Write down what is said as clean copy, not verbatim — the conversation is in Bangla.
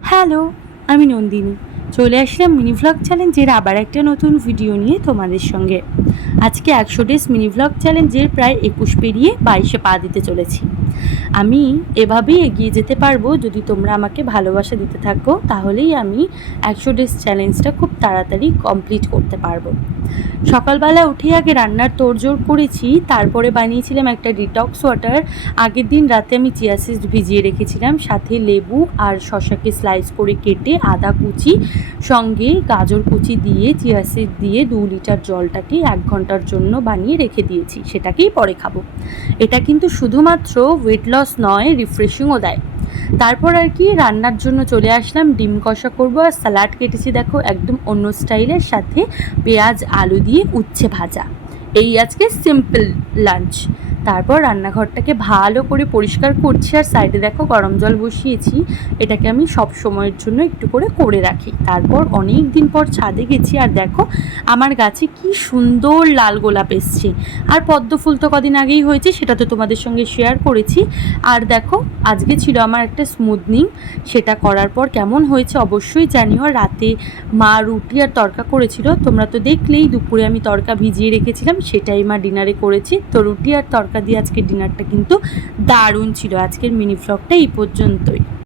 হ্যালো, আমি নন্দিনী। চলে আসলাম মিনি ভ্লগ চ্যালেঞ্জের আবার একটা নতুন ভিডিও নিয়ে তোমাদের সঙ্গে। আজকে 100 ডেজ মিনি ভ্লগ চ্যালেঞ্জের প্রায় 21 পেরিয়ে 22-এ পা দিতে চলেছি। আমি এভাবেই এগিয়ে যেতে পারবো যদি তোমরা আমাকে ভালোবাসা দিতে থাকো, তাহলেই আমি 100 ডেজ চ্যালেঞ্জটা খুব তাড়াতাড়ি কমপ্লিট করতে পারবো। সকালবেলা উঠে আগে রান্নার তোড়জোড় করেছি, তারপরে বানিয়েছিলাম একটা ডিটক্স ওয়াটার। আগের দিন রাতে আমি চিয়া সিড ভিজিয়ে রেখেছিলাম, সাথে লেবু আর শসাকে স্লাইস করে কেটে আদা কুচি সঙ্গে গাজর কুচি দিয়ে চিয়া সিড দিয়ে 2 লিটার জলটাকে 1 ঘন্টার জন্য বানিয়ে রেখে দিয়েছি, সেটাকেই পরে খাবো। এটা কিন্তু শুধুমাত্র ওয়েট লস নয়, রিফ্রেশিংও দেয়। তারপর আর কি রান্নার জন্য চলে আসলাম, ডিম কষা করবো আর স্যালাড কেটেছি দেখো একদম অন্য স্টাইলের, সাথে পেঁয়াজ আলু দিয়ে উচ্ছে ভাজা। এই আজকে সিম্পল লাঞ্চ। তারপর রান্নাঘরটাকে ভালো করে পরিষ্কার করছি আর সাইডে দেখো গরম জল বসিয়েছি, এটাকে আমি সব সময়ের জন্য একটু করে রাখি। তারপর অনেক দিন পর ছাদে গেছি আর দেখো আমার গাছে কি সুন্দর লাল গোলাপ এসছে। আর পদ্ম ফুল তো কদিন আগেই হয়েছে, সেটা তো তোমাদের সঙ্গে শেয়ার করেছি। আর দেখো আজকে ছিল আমার একটা স্মুথনিং, সেটা করার পর কেমন হয়েছে অবশ্যই জানিও। রাতে মা রুটি আর তড়কা করেছিল, তোমরা তো দেখলেই। দুপুরে আমি তড়কা ভিজিয়ে রেখেছিলাম, সেটাই মা ডিনারে করেছি। তো রুটি আর তড়কা দিয়ে আজকের ডিনারটা কিন্তু দারুণ ছিল। আজকের মিনি ভ্লগটা এই পর্যন্তই।